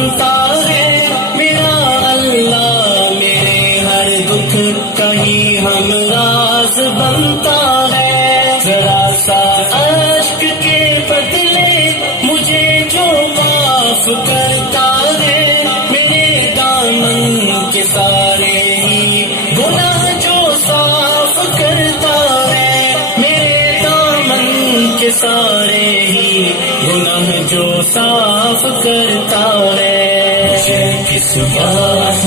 بنتا ہے میرا اللہ، میرے ہر دکھ کا ہی ہمراز بنتا ہے، ذرا سا اشک کے بدلے مجھے جو معاف کرتا ہے، میرے دامن کے سارے ہی گناہ جو صاف کرتا ہے، میرے دامن کے سارے ہی گناہ جو صاف کرتا ہے، مجھے کس بات